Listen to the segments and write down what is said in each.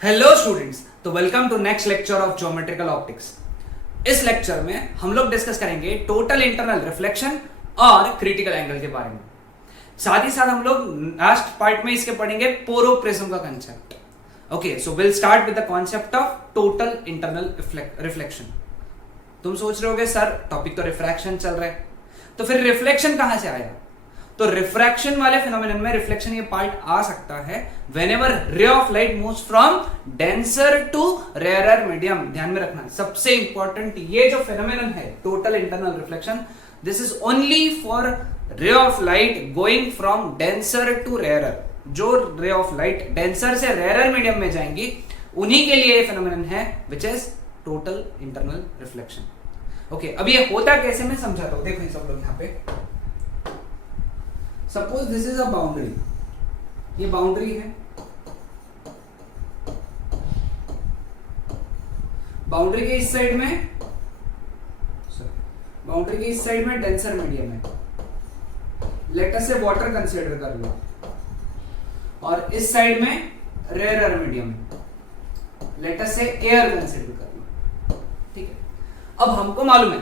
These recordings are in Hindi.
हेलो स्टूडेंट्स, तो welcome to next lecture of geometrical optics. इस लेक्चर में हम लोग डिस्कस करेंगे टोटल इंटरनल रिफ्लेक्शन और क्रिटिकल एंगल के बारे में। साथ ही साथ हम लोग लास्ट पार्ट में इसके पढ़ेंगे पोरोप्रिज्म का concept. Okay, so will start with the concept of total internal reflection. तुम सोच रहे होगे सर टॉपिक तो रिफ्रैक्शन चल रहा है, तो फिर रिफ्लेक्शन कहां से आया? तो रिफ्रैक्शन वाले फिनोमेनन में रिफ्लेक्शन ये पार्ट आ सकता है whenever ray of light moves from denser to rarer medium. ध्यान में रखना, सबसे इंपॉर्टेंट ये जो फिनोमेनन है total internal reflection, this is only for ray of light going from denser to rarer. जो रे ऑफ लाइट डेंसर से रेयरर मीडियम में जाएंगी उन्हीं के लिए ये फिनोमेनन है which is total internal reflection. Okay, अब ये होता कैसे मैं समझाता हूं। देखो सब लोग यहाँ पे, suppose this is a boundary, ये बाउंड्री है। बाउंड्री के इस साइड में डेंसर मीडियम है। लेट अस से वाटर कंसीडर कर लो, और इस साइड में रेयरर मीडियम है। लेट अस से एयर कंसीडर कर लो, ठीक है। अब हमको मालूम है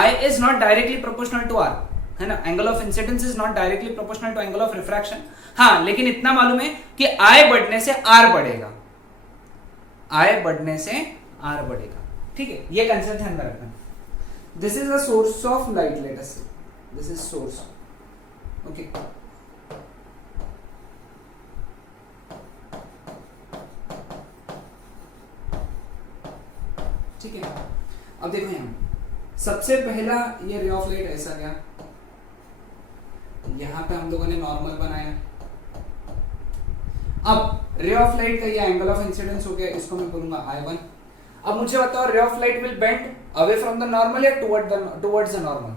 I is not directly proportional to R, है ना। Angle of incidence is not directly proportional to angle of refraction. हाँ, लेकिन इतना मालूम है कि I बढ़ने से R बढ़ेगा, I बढ़ने से R बढ़ेगा, ठीक है। ये कंसेप्ट ध्यान में रखना। This is a source of light, let us से दिस इज सोर्स, ओके। ठीक है, अब देखो यहां सबसे पहला ये रे ऑफ लाइट ऐसा गया, यहां पे हम लोगों ने नॉर्मल बनाया। अब रे ऑफ लाइट का ये एंगल ऑफ इंसिडेंस हो गया, इसको मैं बोलूंगा I1। अब मुझे बताओ ray of light will bend away from the normal या टुवर्ड्स द नॉर्मल?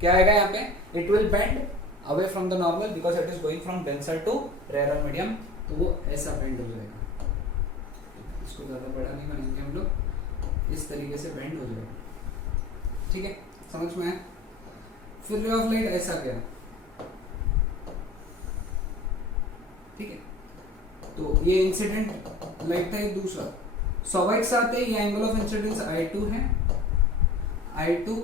क्या आएगा यहाँ पे? It will bend away from the normal because it is going from denser to rarer medium, तो वो ऐसा बेंड हो जाएगा। इसको ज्यादा बड़ा नहीं बनाएंगे हम लोग, इस तरीके से बेंड हो जाएगा, ठीक है। समझ में आया? फिर रे ऑफ लाइट ऐसा गया, ठीक है। तो ये इंसिडेंट लाइट था, ये दूसरा। स्वाभाविक साथ है ये एंगल ऑफ इंसिडेंस I2 है, I2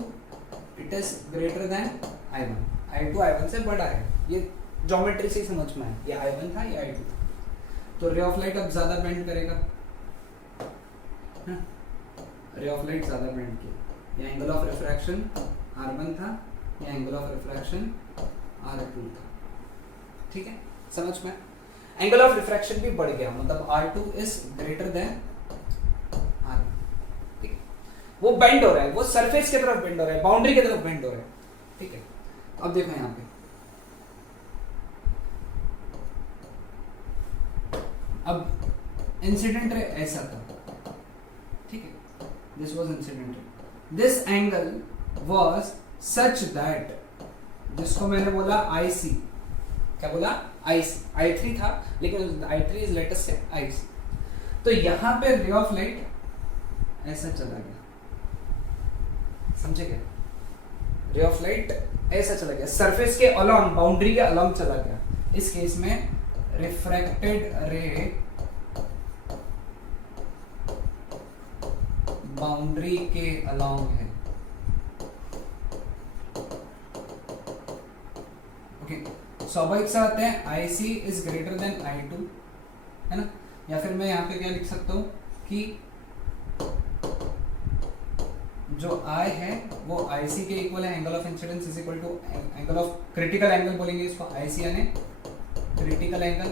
it is greater then I1, I2 I1 से बड़ा है। ये ज्योमेट्री से समझ में आया, ये I1 था, ये I2 था। तो रे ऑफ लाइट अब ज्यादा बेंड करेगा, रे ऑफ लाइट ज्यादा बेंड किया। ये एंगल ऑफ रिफ्रैक्शन R1 था, ये एंगल ऑफ रिफ्रैक्शन R2 था, ठीक है। समझ में? एंगल ऑफ रिफ्रैक्शन भी बढ़ गया, मतलब R2 is greater then R1, ठीक है। वो बेंड हो रहा है, वो सरफेस की तरफ बेंड हो रहा है, बाउंड्री की तरफ बेंड हो रहा है, ठीक है। अब देखो यहां पे, अब इंसिडेंट रे ऐसा था, ठीक है। This was incident ray, this angle was such that, जिसको मैंने बोला IC, क्या बोला? IC, I3 था, लेकिन I3 इज लेटेस्ट से IC। तो यहां पे रे ऑफ लाइट ऐसा चला गया, समझे क्या? रे ऑफ लाइट ऐसा चला गया, सरफेस के अलोंग, बाउंड्री के अलोंग चला गया। इस केस में रिफ्रैक्टेड रे बाउंड्री के अलोंग है, ओके। स्वाभाविक से आते हैं IC is greater then I2, है ना। या फिर मैं यहाँ पे क्या लिख सकता हूँ कि जो I है वो IC के इक्वल है, angle of incidence is equal to angle of critical angle बोलेंगे इसको, IC यानी क्रिटिकल एंगल,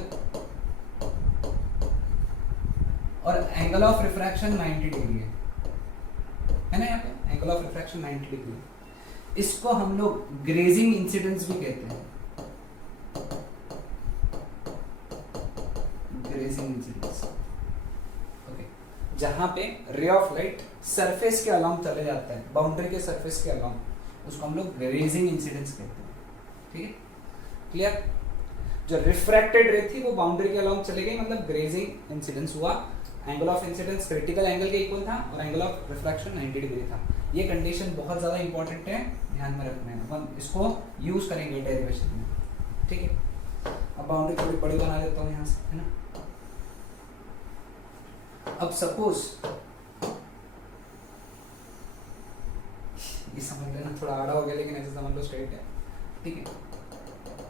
और एंगल ऑफ रिफ्रैक्शन 90 डिग्री है ना। यहाँ पे एंगल ऑफ रिफ्रैक्शन 90 डिग्री, इसको हम लोग ग्रेजिंग इंसिडेंस भी कहते हैं, ग्रेजिंग इंसिडेंस, ओके। जहां पे रे ऑफ लाइट सरफेस के अलोंग चले जाता है, बाउंड्री के सरफेस के अलोंग, उसको हम लोग ग्रेजिंग इंसिडेंस कहते हैं, ठीक है। क्लियर? जो रिफ्रैक्टेड रे थी वो बाउंड्री के अलोंग चले गई, मतलब ग्रेजिंग इंसिडेंस हुआ। Angle of incidence critical angle के इक्वल था और एंगल ऑफ रिफ्रैक्शन 90 डिग्री था। ये कंडीशन बहुत ज्यादा इंपॉर्टेंट है, ध्यान में रखना है, अपन इसको यूज करेंगे डेरिवेशन में, ठीक है। अब बाउंड्री थोड़ी बड़ी बना लेता हूँ यहाँ से, है ना। अब सपोज ये समझ लेना, थोड़ा आड़ा हो गया लेकिन ऐसे समझ लो स्ट्रेट है, ठीक है।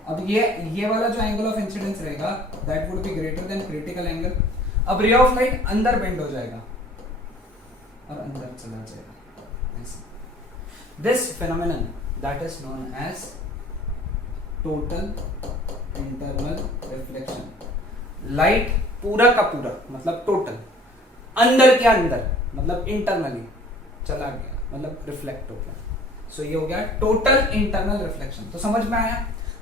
अब ये वाला जो एंगल ऑफ इंसिडेंस रहेगा that would be greater than critical angle. अब रे ऑफ लाइट अंदर बेंड हो जाएगा और अंदर चला जाएगा ऐसे। This phenomenon that is known as total internal reflection. Light पूरा का पूरा मतलब टोटल, अंदर के अंदर मतलब इंटरनली चला गया, मतलब रिफ्लेक्ट हो गया। सो ये हो गया टोटल इंटरनल रिफ्लेक्शन। तो समझ में आया?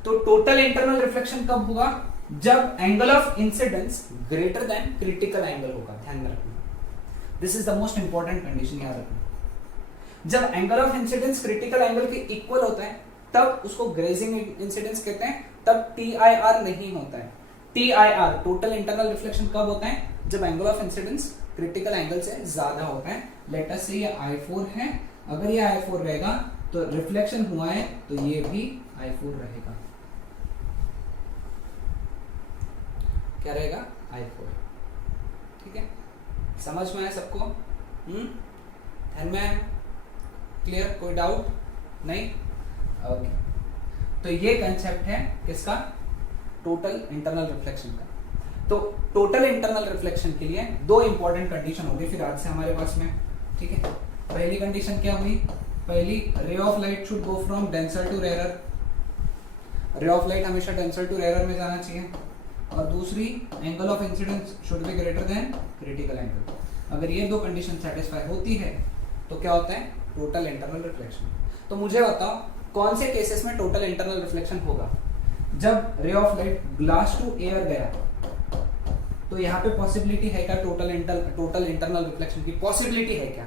तो टोटल इंटरनल रिफ्लेक्शन कब होगा? जब angle of incidence greater than critical angle होगा। ध्यान में रखना, this is the most important condition, याद रखना। जब angle of incidence critical angle के इक्वल होता है तब उसको ग्रेजिंग इंसिडेंस कहते हैं, तब TIR नहीं होता है। TIR टोटल इंटरनल रिफ्लेक्शन कब होता है? जब angle of incidence critical angle से ज्यादा होता है। लेट अस से ये I4 है, अगर ये I4 रहेगा तो रिफ्लेक्शन हुआ है तो ये भी I4 रहेगा। क्या रहेगा? I4, ठीक है। समझ में आया सबको? ध्यान में आया? क्लियर? कोई डाउट नहीं? ओके। तो ये कंसेप्ट है किसका? टोटल इंटरनल रिफ्लेक्शन का। तो टोटल इंटरनल रिफ्लेक्शन के लिए दो इंपॉर्टेंट कंडीशन होगी फिर आज से हमारे पास में, ठीक है। पहली कंडीशन क्या हुई? पहली, ray of light should go from denser to rarer. Ray of light हमेशा डेंसर टू रेयर में जाना चाहिए। और दूसरी, angle of incidence should be greater than critical angle. अगर ये दो कंडीशन सेटिस्फाई होती है तो क्या होता है? Total internal reflection. तो मुझे बताओ कौन से केसेस में टोटल इंटरनल रिफ्लेक्शन होगा? जब ray of light glass to air गया तो यहाँ पे पॉसिबिलिटी है क्या टोटल इंटरनल रिफ्लेक्शन की? पॉसिबिलिटी है क्या?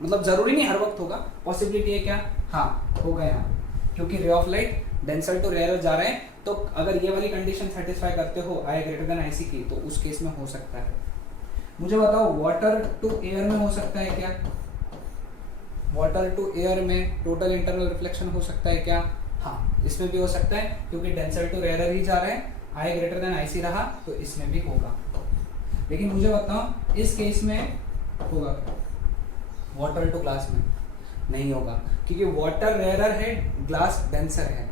मतलब जरूरी नहीं हर वक्त होगा, पॉसिबिलिटी है क्या? हाँ होगा यहाँ, क्योंकि ray of light denser to rarer जा रहे हैं। तो अगर ये वाली कंडीशन सेटिस्फाई करते हो I ग्रेटर देन IC की, तो उस केस में हो सकता है। मुझे बताओ वाटर टू एयर में हो सकता है क्या? वाटर टू एयर में टोटल इंटरनल रिफ्लेक्शन हो सकता है क्या? हाँ, इसमें भी हो सकता है, क्योंकि डेंसर टू रेयर ही जा रहे हैं, I ग्रेटर देन IC रहा तो इसमें भी होगा। लेकिन मुझे बताओ इस केस में होगा? वाटर टू ग्लास में नहीं होगा, क्योंकि वाटर रेयरर है, ग्लास डेंसर है।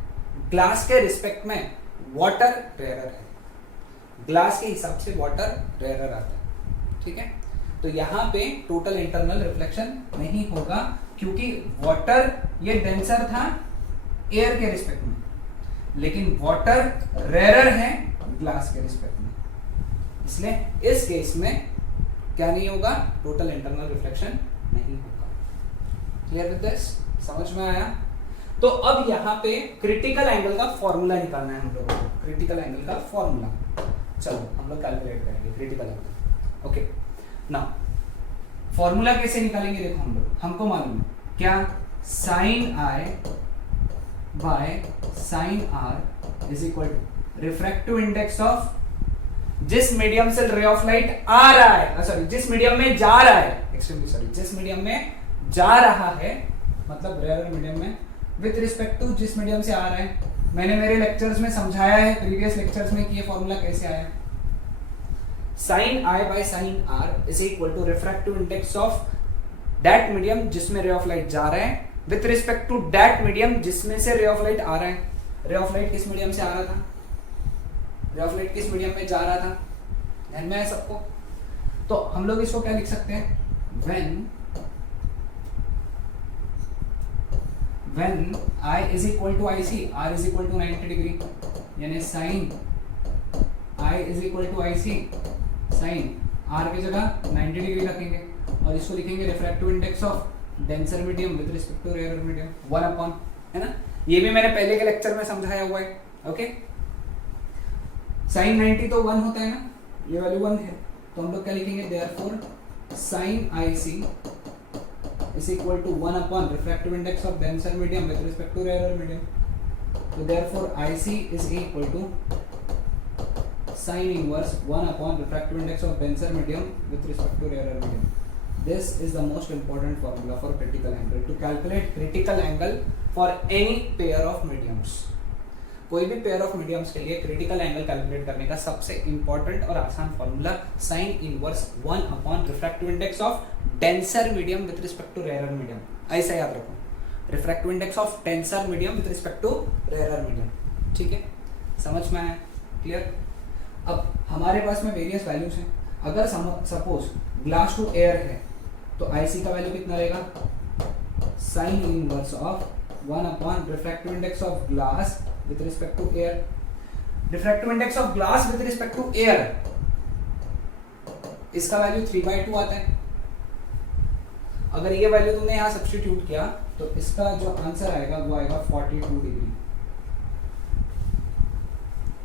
ग्लास के रिस्पेक्ट में वाटर रेयरर है, ग्लास के हिसाब से वाटर रेयरर आता है, ठीक है। तो यहाँ पे टोटल इंटरनल रिफ्लेक्शन नहीं होगा, क्योंकि वाटर ये डेंसर था एयर के रिस्पेक्ट में, लेकिन वाटर रेयरर है ग्लास के रिस्पेक्ट में। इसलिए इस केस में क्या नहीं होगा? टोटल इंटरनल रिफ्लेक्शन नहीं होगा। Clear with this? समझ में आया? तो अब यहाँ पे क्रिटिकल एंगल का फॉर्मूला निकालना है हम लोगों को। क्रिटिकल एंगल का फॉर्मूला, चलो हम लोग कैलकुलेट करेंगे critical angle. Okay, now formula कैसे निकालेंगे? देखो हम लोग, हमको मालूम है क्या? Sine I by sine R is equal to refractive index of जिस मीडियम से रे ऑफ लाइट आ रहा है, सॉरी जिस मीडियम में जा रहा है, एक्सट्रीमली सॉरी, जिस मीडियम में जा रहा है, मतलब रेयर मीडियम में, विथ रिस्पेक्ट टू जिस मीडियम से आ रहा है। मैंने मेरे लेक्चर्स में समझाया है, प्रीवियस लेक्चर्स में, कि ये फॉर्मूला कैसे आया। Sine I by sine R is equal to refractive index of that medium जिसमें रे ऑफ लाइट जा रहा है with respect to that medium जिसमें से रे ऑफ लाइट आ रहा है। रे ऑफ लाइट किस मीडियम से आ रहा था? रे ऑफ लाइट किस मीडियम में जा रहा था? ध्यान में है सबको? तो हम लोग इसको क्या लिख सकते हैं? when I is equal to IC, R is equal to 90 degree, यानी sine I is equal to IC, sine R की जगह 90 डिग्री रखेंगे और इसको लिखेंगे refractive index of denser medium with respect to rarer medium 1 upon, है ना? ये भी मैंने पहले के लेक्चर में समझाया हुआ है। ओके, साइन 90 तो 1 होता है ना, ये वैल्यू 1 है, तो हम लोग क्या लिखेंगे? Therefore sign IC is equal to 1 upon refractive index of denser medium with respect to rarer medium. So therefore IC is equal to sin inverse 1 upon refractive index of denser medium with respect to rarer medium. This is the most important formula for critical angle, to calculate critical angle for any pair of mediums. कोई भी पेयर ऑफ मीडियम्स के लिए क्रिटिकल एंगल कैलकुलेट करने का सबसे इंपॉर्टेंट और आसान formula sine inverse 1 upon refractive index of denser medium with respect to rarer medium, ऐसा याद रखो, refractive index of denser medium with respect to rarer medium. ठीक है, समझ में आया? क्लियर? अब हमारे पास में वेरियस वैल्यूज हैं। अगर सपोज ग्लास टू एयर है तो IC का वैल्यू कितना रहेगा? Sine inverse of 1 upon refractive index of glass with respect to air. Refractive index of glass with respect to air, इसका वैल्यू 3/2 आता है। अगर ये वैल्यू तुमने यहां सब्स्टिट्यूट किया तो इसका जो आंसर आएगा वो आएगा 42 डिग्री।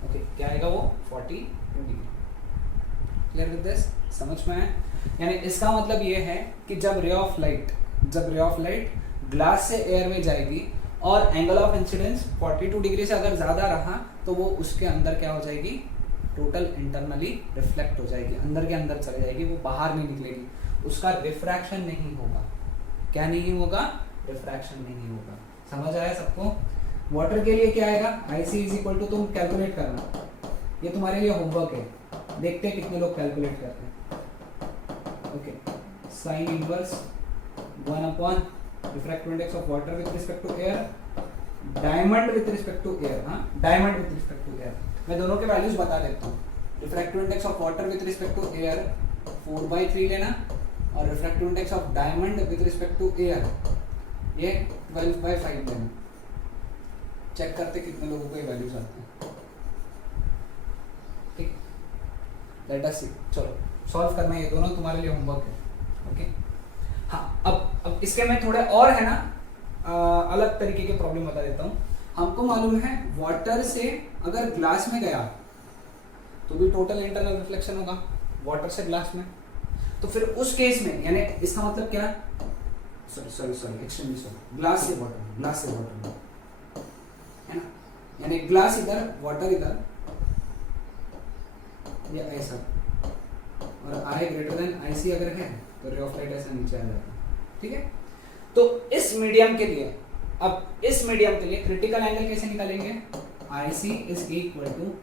ओके, क्या आएगा वो? 42 डिग्री। Clear with this? समझ में आया? यानी इसका मतलब ये है कि जब रे ऑफ लाइट ग्लास से एयर में जाएगी और एंगल ऑफ इंसिडेंस 42 डिग्री से अगर ज्यादा रहा तो वो उसके अंदर क्या हो जाएगी? टोटल इंटरनली रिफ्लेक्ट हो जाएगी, अंदर के अंदर चली जाएगी, वो बाहर नहीं निकलेगी, उसका रिफ्रैक्शन नहीं होगा। क्या नहीं होगा? रिफ्रैक्शन नहीं होगा। समझ आया सबको? वाटर के लिए क्या आएगा? IC इज इक्वल टू, तुम कैलकुलेट करना, ये तुम्हारे लिए होमवर्क है, देखते हैं कितने लोग कैलकुलेट करते हैं। Okay, sine inverse 1 upon refractive index of water with respect to air, diamond with respect to air. हाँ, diamond with respect to air, मैं दोनों के वैल्यूज बता देता हूँ। Refractive index of water with respect to air 4/3 लेना, और refractive index of diamond with respect to air ये 12/5 लेना। चेक करते कितने लोगों को ये वैल्यूज आते हैं। ठीक, लेट अस सी। चलो सॉल्व करना, ये दोनों तुम्हारे लिए होमवर्क है। ओके, हाँ, अब इसके मैं थोड़े और है ना अलग तरीके के प्रॉब्लम बता देता हूँ। हमको मालूम है वाटर से अगर ग्लास में गया तो भी टोटल इंटरनल रिफ्लेक्शन होगा वाटर से ग्लास में। तो फिर उस केस में यानी इसका मतलब क्या? सॉरी एक्सट्रीमली सॉरी, ग्लास से वाटर है ना, यानी ग्लास इधर वाटर इधर, या ऐसा, और I ग्रेटर देन IC अगर है तो रे ऑफ लाइट ऐसा नीचे आ जाता है। ठीक है, तो इस मीडियम के लिए, अब इस मीडियम के लिए क्रिटिकल एंगल कैसे निकालेंगे? IC is equal to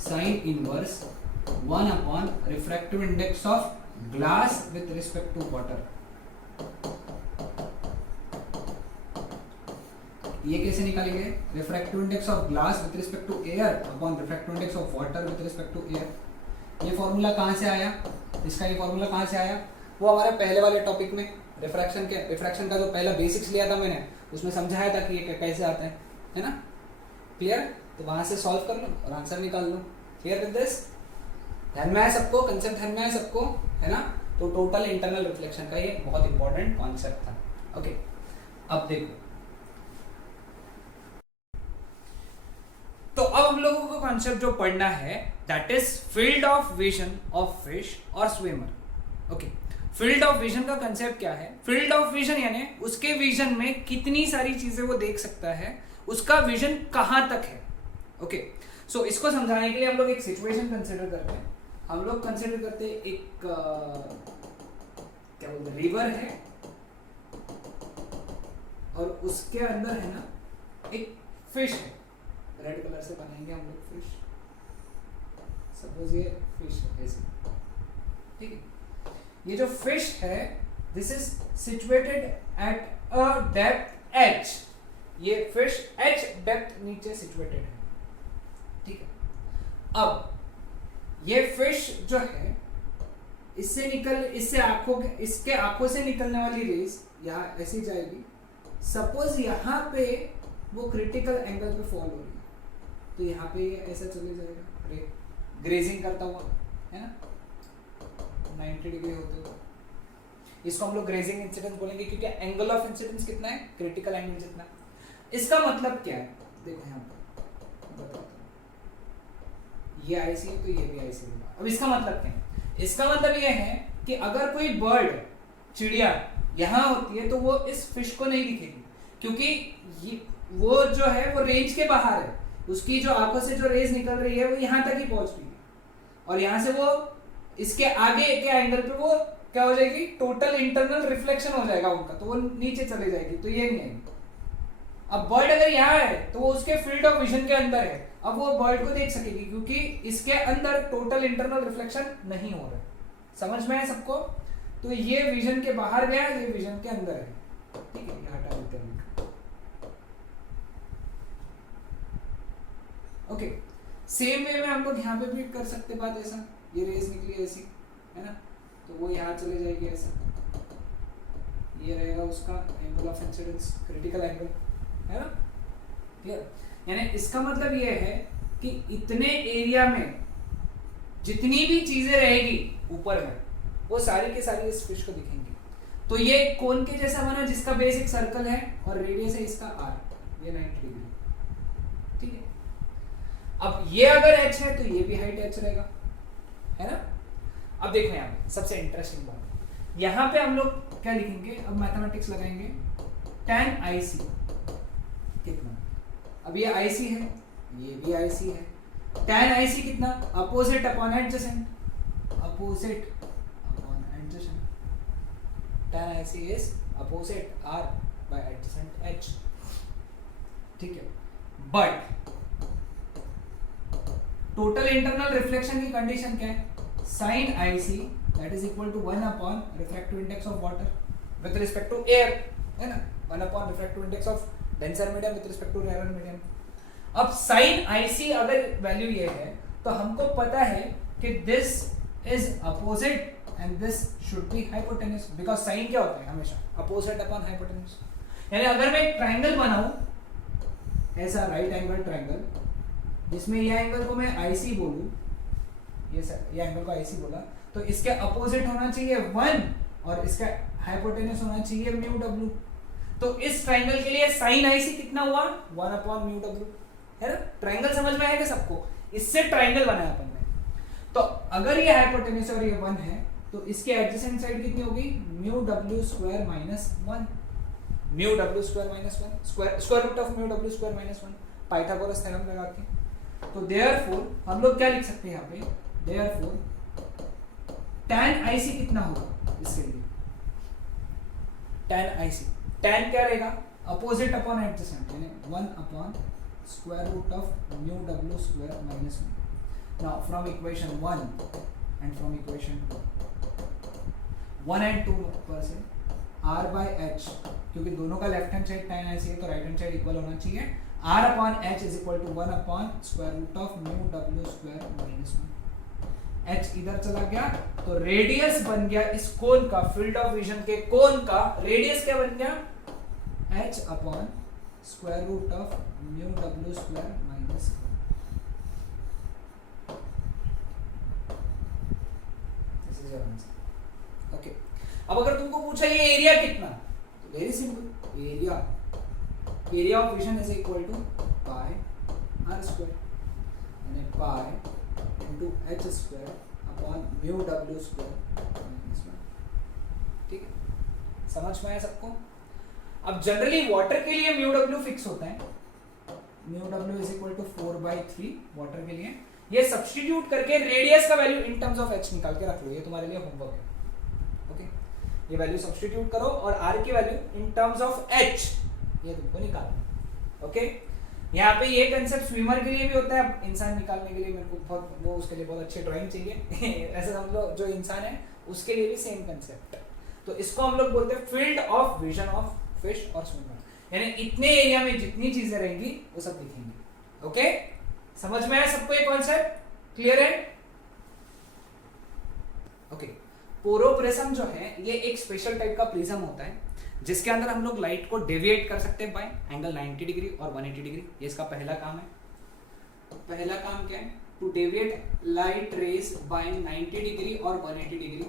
sine inverse 1 upon refractive index of glass with respect to water. ये कैसे निकालेंगे? Refractive index of glass with respect to air upon refractive index of water with respect to air. ये फॉर्मूला कहाँ से आया? इसका ये फॉर्मूला कहाँ से आया? वो हमारे पहले वाले टॉपिक में रिफ्रैक्शन का जो पहला बेसिक्स लिया था मैंने, उसमें समझाया था कि ये कैसे आता है ना? क्लियर? तो वहां से सॉल्व कर लो और आंसर निकाल लो। Clear with this? ध्यान में आया सबको? कंसेप्ट ध्यान में आया सबको, है ना? तो टोटल इंटरनल रिफ्लेक्शन का ये बहुत इंपॉर्टेंट कॉन्सेप्ट था। ओके, अब देखो, तो अब हम लोगों को कॉन्सेप्ट जो पढ़ना है that is field of vision of fish और swimmer. Okay, field of vision का कंसेप्ट क्या है? फील्ड ऑफ विजन यानी उसके विजन में कितनी सारी चीजें वो देख सकता है, उसका विजन कहां तक है। ओके, सो इसको समझाने के लिए हम लोग एक सिचुएशन कंसिडर करते हैं। हम लोग कंसिडर करते हैं एक क्या बोलते हैं, रिवर है और उसके अंदर है ना एक फिश है। रेड कलर से बनाएंगे हम लोग फिश, सपोज ये फिश है ऐसे। ठीक है, ये जो फिश है this is situated at a depth h। ये फिश h डेप्थ नीचे सिचुएटेड है। ठीक है, अब ये फिश जो है इसके आंखों से निकलने वाली रेज यहाँ ऐसी जाएगी। सपोज यहाँ पे वो क्रिटिकल एंगल पे फॉल हो रही है तो यहाँ पे ऐसा चले जाएगा ग्रेजिंग करता हुआ, है ना, 90 डिग्री होते हुए। इसको हम लोग ग्रेजिंग इंसिडेंस बोलेंगे क्योंकि एंगल ऑफ इंसिडेंस कितना है? क्रिटिकल एंगल जितना। इसका मतलब क्या है? देखो यहाँ पर बताता हूँ, ये IC है तो ये भी IC होगा। अब इसका मतलब क्या है? इसका मतलब ये है कि अगर कोई बर्ड, चिड़िया यहाँ होती है तो वो इस फिश को नहीं दिखेगी क्योंकि वो जो है वो रेंज के बाहर है। उसकी जो आंखों से जो रेज निकल रही है वो यहाँ तक ही पहुंच रही है और यहाँ से वो इसके आगे के एंगल पे वो क्या हो जाएगी? टोटल इंटरनल रिफ्लेक्शन हो जाएगा उनका, तो वो नीचे चले जाएगी, तो ये नहीं आएगी। अब बर्ड अगर यहाँ है तो वो उसके फील्ड ऑफ विजन के अंदर है, अब वो बर्ड को देख सकेगी क्योंकि इसके अंदर टोटल इंटरनल रिफ्लेक्शन नहीं हो रहा है। समझ में है सबको? तो ये विजन के बाहर गया, ये विजन के अंदर है, ठीक है, ये हटा देते हैं। ओके, सेम वे में हम लोग यहाँ पे भी कर सकते बात ऐसा, ये रेस निकली ऐसी है ना, तो वो यहाँ चले जाएगी ऐसा, ये रहेगा उसका angle of incidence, critical angle, है ना, क्लियर? यानी इसका मतलब ये है कि इतने एरिया में जितनी भी चीजें रहेगी ऊपर में वो सारी के सारी इस फिश को दिखेंगी। तो ये कोन के जैसा बना जिसका बेस एक सर्कल है और रेडियस है इसका r, ये 90 डिग्री, ठीक है। अब ये अगर h है तो ये भी हाइट h रहेगा, है ना। अब देखो यहाँ पे सबसे इंटरेस्टिंग बात, यहाँ पे हम लोग क्या लिखेंगे, अब मैथमेटिक्स लगाएंगे, tan IC कितना, अब ये IC है, ये भी IC है, tan IC कितना, opposite upon adjacent, opposite upon adjacent, tan IC is opposite R by adjacent H, ठीक है। बट टोटल इंटरनल रिफ्लेक्शन की कंडीशन क्या है, sin IC that is equal to 1 upon refractive index of water with respect to air, है ना, 1 upon refractive index of denser medium with respect to rarer medium। अब sin IC अगर वैल्यू ये है तो हमको पता है कि this is opposite and this should be hypotenuse because sin क्या होता है हमेशा opposite upon hypotenuse। यानी अगर मैं एक ट्राइंगल बनाऊं ऐसा राइट एंगल ट्राइंगल जिसमें ये एंगल को मैं IC बोलूं, ये एंगल को IC बोला, तो इसके अपोजिट होना चाहिए 1 और इसका हाइपोटेन्यूस होना चाहिए म्यू w। तो इस ट्राइंगल के लिए sin IC कितना हुआ, 1 अपॉन म्यू w, है ना। ट्राइंगल समझ में आएगा सबको, इससे ट्राइंगल बनाया अपन ने। तो अगर ये हाइपोटेन्यूस और ये 1 है तो इसके एडजेसेंट साइड कितनी होगी, mu w square minus 1, mu w square minus 1, square root of mu w square minus 1, Pythagoras theorem लगा के। तो देयरफॉर हम लोग क्या लिख सकते हैं यहाँ पे, देयरफॉर tan IC कितना होगा इसके लिए, tan IC, tan क्या रहेगा, अपोजिट अपॉन एडजेसेंट, यानी 1 upon square root of mu w square minus 1। Now from equation 1 and from equation 2, 1 and 2 पर से r by h, क्योंकि दोनों का left hand side tan IC है तो राइट हैंड साइड इक्वल होना चाहिए, r upon h is equal to 1 upon square root of mu w square minus 1। h इधर चला गया तो रेडियस बन गया इस कोन का, फील्ड ऑफ विजन के कोन का रेडियस क्या बन गया, h upon square root of mu w square minus 1। This is your answer. Okay, अब अगर तुमको पूछा ये एरिया कितना, तो very simple, area of vision is equal to pi r square, यानी pi into h square upon mu w square minus 1, ठीक है, समझ में आया सबको। अब जनरली वाटर के लिए mu w फिक्स होता है, mu w is equal to 4/3 water के लिए। ये सब्स्टिट्यूट करके रेडियस का value in terms of h निकाल के रख लो, ये तुम्हारे लिए होमवर्क है। ओके, ये वैल्यू सब्स्टिट्यूट करो और r की value in terms of h ये तुमको निकालना। ओके, यहाँ पे ये कंसेप्ट स्विमर के लिए भी होता है, इंसान निकालने के लिए मेरे को बहुत वो उसके लिए बहुत अच्छी ड्राइंग चाहिए ऐसे हम लोग जो इंसान है उसके लिए भी सेम कंसेप्ट है। तो इसको हम लोग बोलते हैं field of vision of fish और स्विमर, यानी इतने एरिया में जितनी चीजें रहेंगी वो सब दिखेंगी। ओके, समझ में आया सबको ये कॉन्सेप्ट, क्लियर है? ओके, पोरोप्रिज्म जो है ये एक स्पेशल टाइप का प्रिज्म होता है जिसके अंदर हम लोग लाइट को डेविएट कर सकते हैं बाय एंगल 90 डिग्री और 180 डिग्री। ये इसका पहला काम है। पहला काम क्या है, to deviate light rays by 90 degree और 180 डिग्री,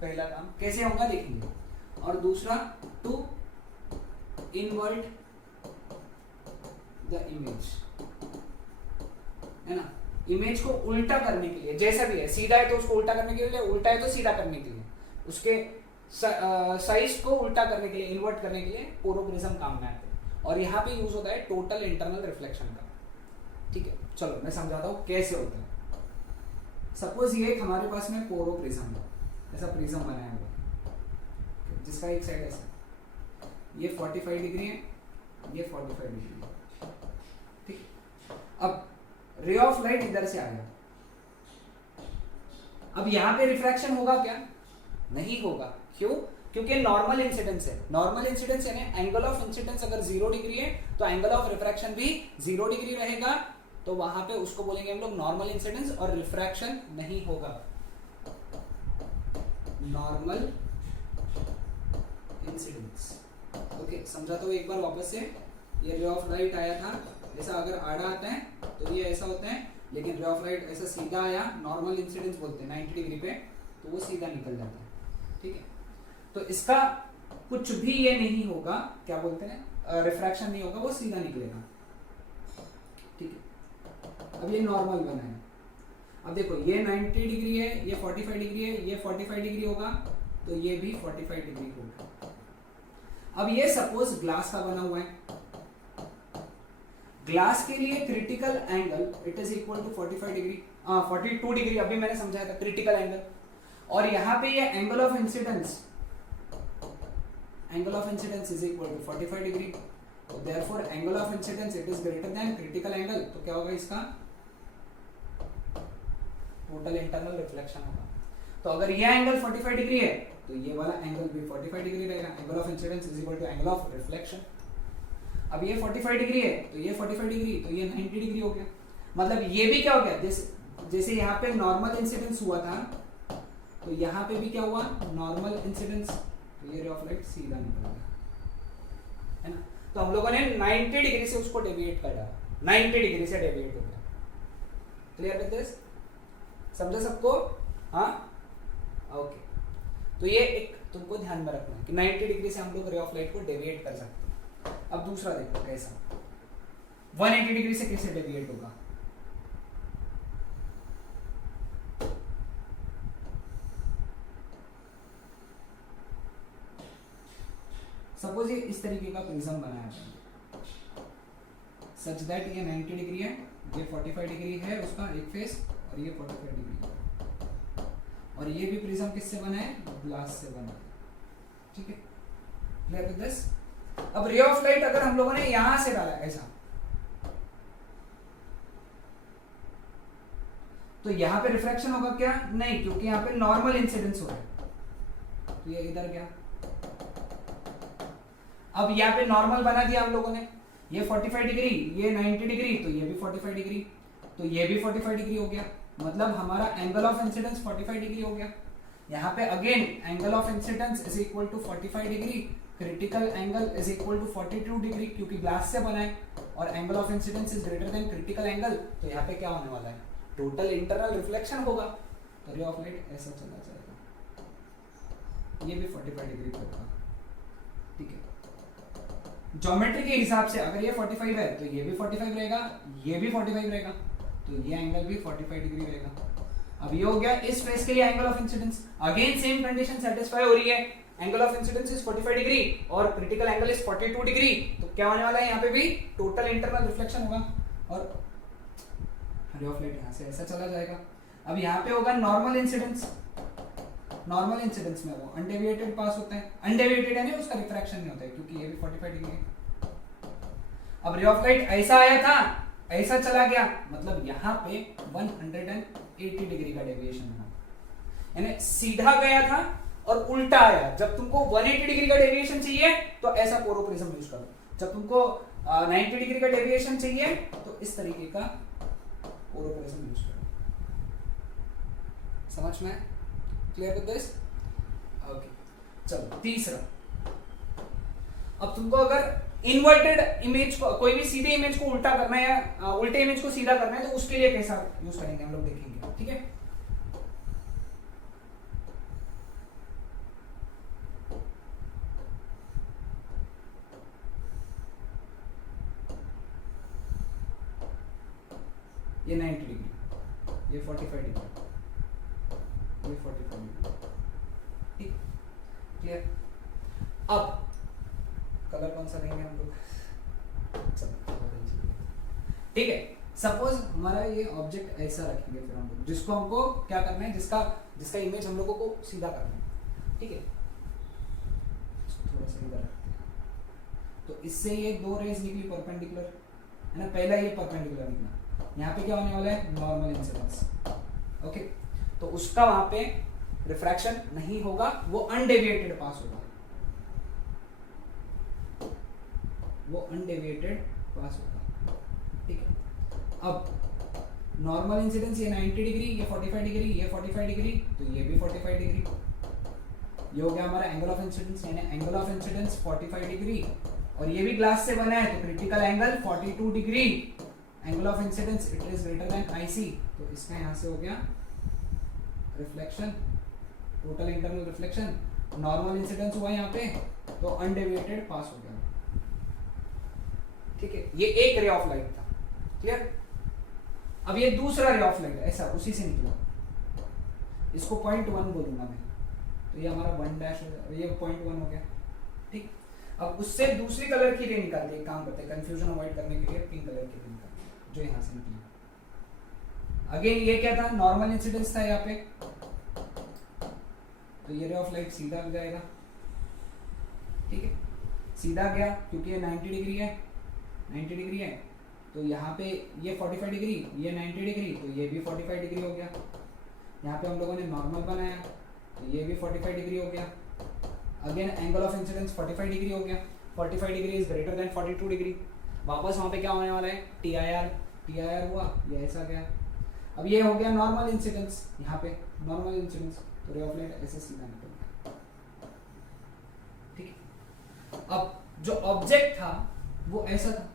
पहला काम कैसे होगा देखेंगे। और दूसरा टू इन्वर्ट द इमेज, है ना, इमेज को उल्टा करने के लिए, जैसा भी है, सीधा है तो उसको उल्टा करने के लिए, उल्टा है तो सीधा करने के लिए, उसके साइज को उल्टा करने के लिए, इन्वर्ट करने के लिए पोरोप्रिज्म काम में आते हैं। और यहाँ पे यूज होता है टोटल इंटरनल रिफ्लेक्शन का। ठीक है, चलो मैं समझाता हूँ कैसे होता है। सपोज ये हमारे पास में पोरोप्रिज्म है, ऐसा प्रिज्म बनाया हुआ जिसका एक साइड ऐसा, ये 45 डिग्री है ये 45 डिग्री, ठीक। अब रे ऑफ लाइट इधर से आया, अब यहां पे रिफ्रैक्शन होगा क्या? नहीं होगा। क्यों? क्योंकि नॉर्मल इंसिडेंस है। नॉर्मल इंसिडेंस यानी एंगल ऑफ इंसिडेंस अगर 0 डिग्री है तो एंगल ऑफ रिफ्रैक्शन भी 0 डिग्री रहेगा, तो वहां पे उसको बोलेंगे हम लोग नॉर्मल इंसिडेंस, और रिफ्रैक्शन नहीं होगा। नॉर्मल इंसिडेंस, ओके, समझा? तो एक बार वापस से, ये रे ऑफ लाइट आया था, ऐसा अगर आड़ा आता है तो ये ऐसा होता है, लेकिन रे ऑफ लाइट ऐसा सीधा आया, नॉर्मल इंसिडेंस बोलते हैं 90 डिग्री पे, तो वो सीधा निकल जाता है, ठीक है। तो इसका कुछ भी ये नहीं होगा, क्या बोलते हैं, रिफ्रैक्शन नहीं होगा, वो सीधा निकलेगा, ठीक है। अब ये नॉर्मल बना है, अब देखो ये 90 डिग्री है, ये 45 डिग्री है, ये 45 डिग्री होगा, तो ये भी 45 डिग्री होगा। अब ये सपोज ग्लास का बना हुआ है, ग्लास के लिए critical angle it is equal to 45 degree, 42 degree, अभी मैंने समझाया था क्रिटिकल एंगल, और यहां पे ये angle of incidence is equal to 45 degree, तो therefore angle of incidence it is greater than critical angle, तो क्या होगा इसका? टोटल इंटरनल रिफ्लेक्शन होगा। तो अगर ये एंगल 45 डिग्री है तो ये वाला एंगल भी 45 डिग्री रहेगा, angle of incidence is equal to angle of reflection. अब ये 45 डिग्री है तो ये 45 डिग्री, तो ये 90 डिग्री हो गया। मतलब ये भी क्या हो गया, जैसे यहाँ पे नॉर्मल इंसिडेंस हुआ था, तो यहाँ पे भी क्या हुआ, नॉर्मल इंसिडेंस, तो ये रे ऑफ लाइट सीधा निकल गया, है ना। तो हम लोगों ने 90 डिग्री से उसको डेविएट कर डाला, 90 डिग्री से डेविएट हो गया। Clear with this? समझा सबको? हाँ, ओके। तो ये एक तुमको ध्यान में रखना है कि 90 डिग्री से हम लोग रे ऑफ लाइट को डेविएट कर सकते हैं। अब दूसरा देखो कैसा, 180 डिग्री से कैसे डेविएट होगा। सपोज ये इस तरीके का प्रिज्म बनाया है, सच दैट ये 90 डिग्री है, ये 45 डिग्री है उसका एक फेस, और ये 45 डिग्री है, और ये भी प्रिज्म किससे बना है, ग्लास से बना है, ठीक है। Clear with this? अब रे ऑफ लाइट अगर हम लोगों ने यहां से डाला ऐसा, तो यहां पे रिफ्रैक्शन होगा क्या? नहीं, क्योंकि यहां पे नॉर्मल इंसिडेंस हो रहा है, तो ये इधर गया। अब यहाँ पे नॉर्मल बना दिया हम लोगों ने, ये 45 डिग्री, ये 90 डिग्री, तो ये भी 45 डिग्री, तो ये भी 45 डिग्री हो गया। मतलब हमारा एंगल ऑफ इंसिडेंस 45 डिग्री हो गया। यहाँ पे again angle of incidence is equal to 45 degree, critical angle is equal to 42 degree, क्योंकि ग्लास से बना है, और angle of incidence is greater than critical angle, तो यहाँ पे क्या होने वाला है, टोटल इंटरनल रिफ्लेक्शन होगा। तो रे ऑफ लाइट ऐसा चला जाएगा, ये भी 45 डिग्री पे होगा, ठीक है। ज्योमेट्री के हिसाब से अगर ये 45 है तो ये भी 45 रहेगा, ये भी 45 रहेगा, तो ये एंगल भी 45 डिग्री रहेगा। अब ये हो गया इस फेस के लिए angle of incidence. Again same condition satisfy हो रही है, angle of incidence is 45 degree और क्रिटिकल एंगल इज 42 डिग्री, तो क्या होने वाला है, यहाँ पे भी टोटल इंटरनल रिफ्लेक्शन होगा, और रे ऑफ लाइट यहाँ से ऐसा चला जाएगा। अब यहाँ पे होगा नॉर्मल इंसिडेंस, नॉर्मल इंसिडेंस में वो अनडेविएटेड पास होता है, अनडेविएटेड यानी उसका रिफ्रैक्शन नहीं होता है, क्योंकि ये भी 45 डिग्री है। अब रे ऑफ लाइट ऐसा आया था, ऐसा चला गया, मतलब यहाँ पे 180 डिग्री का डेविएशन हुआ, यानी सीधा गया था और उल्टा आया। जब तुमको 180 डिग्री का डेविएशन चाहिए तो ऐसा पोरो प्रिज्म यूज करो, जब तुमको 90 डिग्री का डेविएशन चाहिए तो इस तरीके का पोरो प्रिज्म यूज करो। समझ में? Clear with this? ओके, चलो तीसरा। अब तुमको अगर इन्वर्टेड इमेज को, कोई भी सीधे इमेज को उल्टा करना है या उल्टे इमेज को सीधा करना है, तो उसके लिए कैसा यूज करेंगे हम लोग देखेंगे, ठीक है। ये 90 डिग्री, ये 45 डिग्री, ये 45 डिग्री, ठीक, क्लियर। अब कलर कौन सा लेंगे हम लोग, ठीक है। सपोज हमारा ये ऑब्जेक्ट ऐसा रखेंगे, फिर हम लोग जिसको हमको क्या करना है, जिसका इमेज हम लोगों को सीधा करना है, ठीक है। थोड़ा सा इधर रखते हैं, तो इससे ये दो रेज निकली परपेंडिकुलर, है ना, पहला ये परपेंडिकुलर निकला, यहाँ पे क्या होने वाला है, नॉर्मल इंसिडेंस। ओके, तो उसका वहां पे रिफ्रैक्शन नहीं होगा, वो अनडेविएटेड पास होगा, वो अनडेविएटेड पास होगा। ठीक है, अब नॉर्मल इंसिडेंस ये 90 डिग्री, ये 45 डिग्री, ये 45 डिग्री, तो ये भी 45 डिग्री, ये हो गया हमारा एंगल ऑफ इंसिडेंस, यानी एंगल ऑफ इंसिडेंस 45 डिग्री, और ये भी ग्लास से बना है तो critical angle 42 degree, angle of incidence it is greater then IC, तो इसका यहां से हो गया reflection, total internal reflection, normal incidence हुआ यहाँ पे तो अनडेविएटेड पास हो गया। ठीक है, ये एक रे ऑफ लाइट था, क्लियर। अब ये दूसरा रे ऑफ लाइट ऐसा उसी से निकला, इसको 0.1 बोलूंगा मैं, तो ये हमारा 1 डैश, ये 0.1 हो गया। ठीक, अब उससे दूसरी कलर की रे निकालते हैं, काम करते हैं कंफ्यूजन अवॉइड करने के लिए, पिंक कलर की रे निकालते हैं जो यहाँ से निकली। अगेन ये क्या था, नॉर्मल इंसिडेंस था यहाँ पे, तो ये रे ऑफ लाइट सीधा आ जाएगा। ठीक है, सीधा गया क्योंकि ये 90 डिग्री है, 90 डिग्री है, तो यहाँ पे ये 45 डिग्री, ये 90 डिग्री, तो ये भी 45 डिग्री हो गया। यहाँ पे हम लोगों ने नॉर्मल बनाया तो ये भी 45 डिग्री हो गया। Again angle of incidence 45 degree हो गया, 45 degree is greater then 42 degree. वापस वहाँ पे क्या होने वाला है, TIR हुआ, ये ऐसा गया। अब ये हो गया नॉर्मल इंसिडेंस, यहाँ पे नॉर्मल इंसिडेंस, तो रे ऑफ लाइट ऐसे सीधा निकल गया। ठीक है, अब जो ऑब्जेक्ट था वो ऐसा था,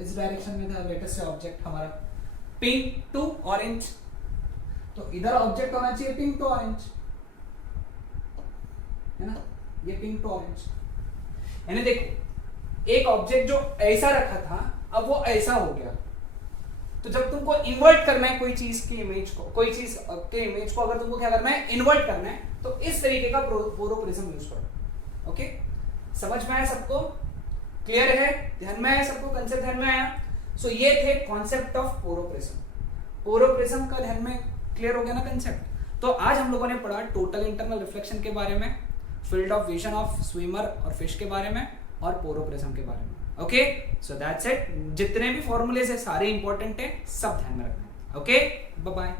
इस डायरेक्शन में था, लेटेस्ट से ऑब्जेक्ट हमारा पिंक टू ऑरेंज, तो इधर ऑब्जेक्ट होना चाहिए पिंक टू ऑरेंज, है ना, ये पिंक टू ऑरेंज। यानी देखो, एक ऑब्जेक्ट जो ऐसा रखा था अब वो ऐसा हो गया, तो जब तुमको इन्वर्ट करना है कोई चीज की इमेज को, कोई चीज के इमेज को अगर तुमको क्या करना है, इन्वर्ट करना है, तो इस तरीके का पोरोप्रिज्म यूज करो। ओके, समझ में आया सबको, क्लियर है, ध्यान में आया सबको, कंसेप्ट ध्यान में आया। सो ये थे कॉन्सेप्ट ऑफ पोरोप्रिज्म, पोरोप्रिज्म का ध्यान में क्लियर हो गया ना कंसेप्ट। तो आज हम लोगों ने पढ़ा टोटल इंटरनल रिफ्लेक्शन के बारे में, field of vision of swimmer और फिश के बारे में, और पोरोप्रिज्म के बारे में। ओके, सो दैट्स इट, जितने भी फॉर्मूलेज है सारे इंपॉर्टेंट है, सब ध्यान में रखना है। Okay, bye bye.